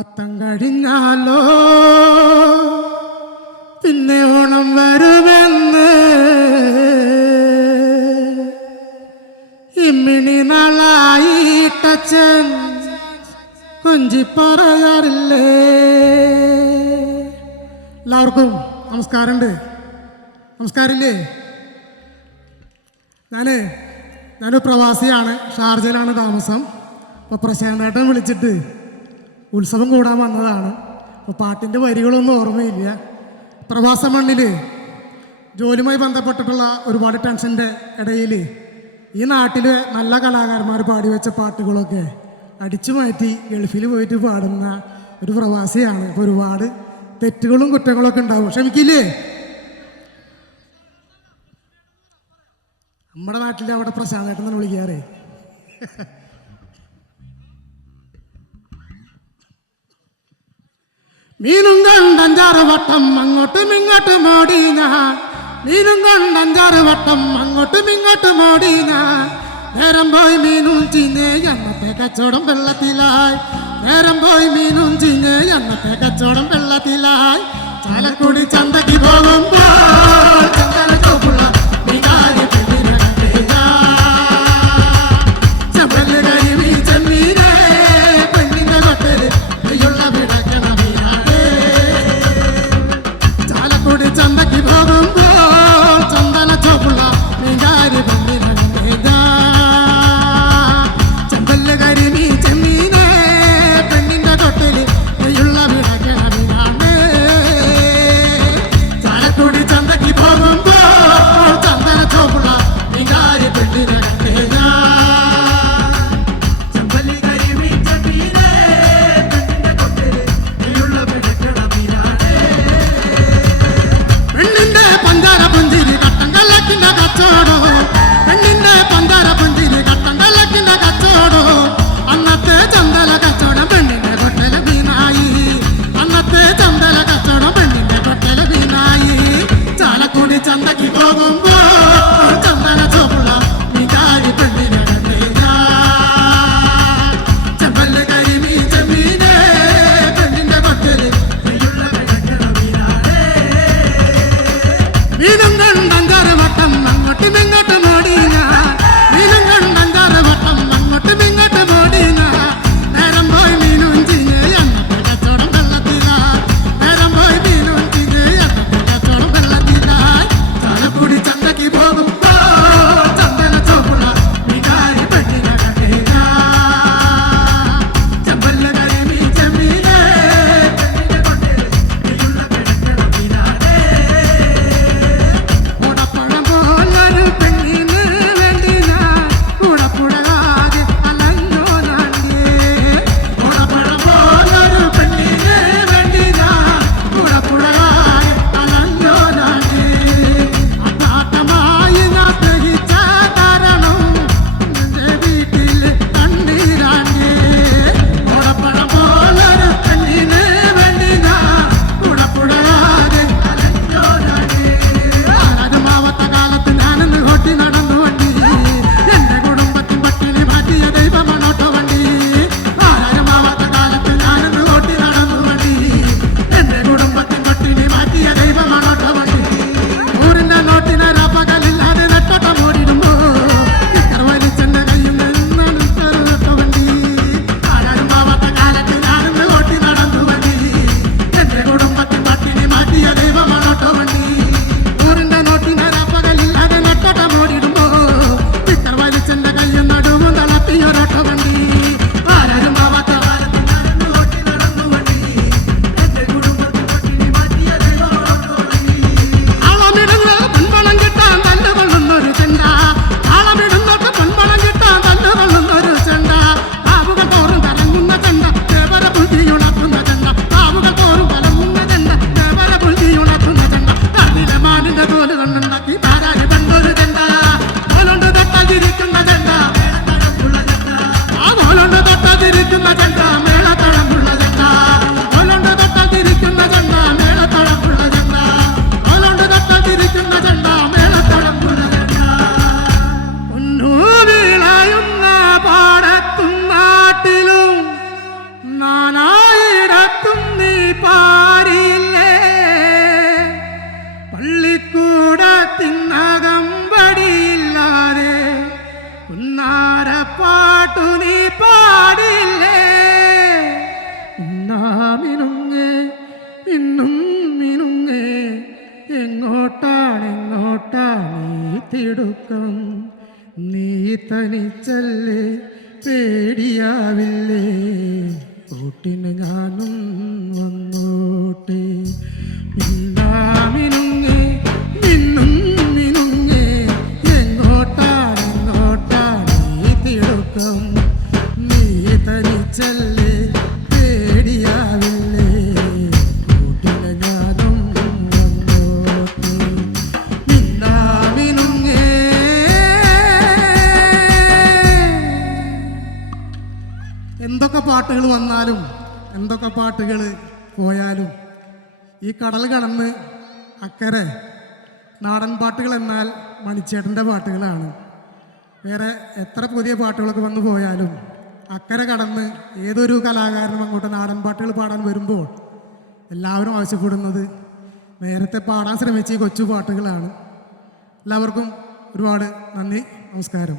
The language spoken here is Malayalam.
അത്തം കഴിഞ്ഞാലോ പിന്നെ ഓണം വരുമെന്ന്? ഇമ്മിണി നാളായിട്ടച്ഛൻ കൊഞ്ചി പറയാറില്ലേ എല്ലാവർക്കും നമസ്കാരമുണ്ട്. നമസ്കാരമില്ലേ? ഞാൻ ഞാനൊരു പ്രവാസിയാണ് ഷാർജയിലാണ് താമസം. അപ്പോൾ പ്രശാന്തേട്ടൻ വിളിച്ചിട്ട് ഉത്സവം കൂടാൻ വന്നതാണ്. അപ്പോൾ പാട്ടിന്റെ വരികളൊന്നും ഓർമ്മയില്ല. പ്രവാസ മണ്ണിൽ ജോലിയുമായി ബന്ധപ്പെട്ടിട്ടുള്ള ഒരുപാട് ടെൻഷന്റെ ഇടയിൽ ഈ നാട്ടിൽ നല്ല കലാകാരന്മാർ പാടി വെച്ച പാട്ടുകളൊക്കെ അടിച്ചു മാറ്റി ഗൾഫിൽ പോയിട്ട് പാടുന്ന ഒരു പ്രവാസിയാണ്. അപ്പോൾ ഒരുപാട് തെറ്റുകളും കുറ്റങ്ങളൊക്കെ ഉണ്ടാവും. ക്ഷമിക്കില്ലേ? നമ്മുടെ നാട്ടിൽ അവിടെ പ്രശാന്തേട്ടൻ തന്നെ വിളിക്കാറേ. മീനും കൊണ്ടഞ്ചാറ് വട്ടം അങ്ങോട്ടും ഇങ്ങോട്ടും ഓടീന. മീനും കൊണ്ടഞ്ചാറ് വട്ടം അങ്ങോട്ടും ഇങ്ങോട്ടും ഓടീന. നേരം പോയി മീനും ചീഞ്ഞ് അന്നത്തെ കച്ചവടം വെള്ളത്തിലായി. നേരം പോയി മീനും ചീഞ്ഞ് അന്നത്തെ കച്ചവടം വെള്ളത്തിലായി. ചാലക്കുടി ചന്തയ്ക്ക് പോകുമ്പോൾ അങ്ങോട്ടും ഇങ്ങോട്ടും കണ്ട മേളത്തടം ഉന്നൂവിളയുന്ന പാടത്തും നാട്ടിലും നാനായിടത്തും നീ പാരില്ലേ പള്ളിക്കൂടത്തിനകമ്പടിയില്ലാതെ ഉന്നാരപ്പാട്ടു നീ പാടില്ലേ ഉന്നാമിനുങ്ങ് ഇന്നും പണിയെടുക്കണം നീ തനിച്ചല്ലേ പേടിയാവില്ലേ? കൂട്ടിന് ഞാനും പാട്ടുകൾ വന്നാലും എന്തൊക്കെ പാട്ടുകൾ പോയാലും ഈ കടൽ കടന്ന് അക്കരെ നാടൻ പാട്ടുകൾ എന്നാൽ മണിച്ചേട്ടന്റെ പാട്ടുകളാണ്. വേറെ എത്ര പുതിയ പാട്ടുകളൊക്കെ വന്നു പോയാലും അക്കരെ കടന്ന് ഏതൊരു കലാകാരനും അങ്ങോട്ട് നാടൻ പാട്ടുകൾ പാടാൻ വരുമ്പോൾ എല്ലാവരും ആവശ്യപ്പെടുന്നത് നേരത്തെ പാടാൻ ശ്രമിച്ച ഈ കൊച്ചു പാട്ടുകളാണ്. എല്ലാവർക്കും ഒരുപാട് നന്ദി നമസ്കാരം.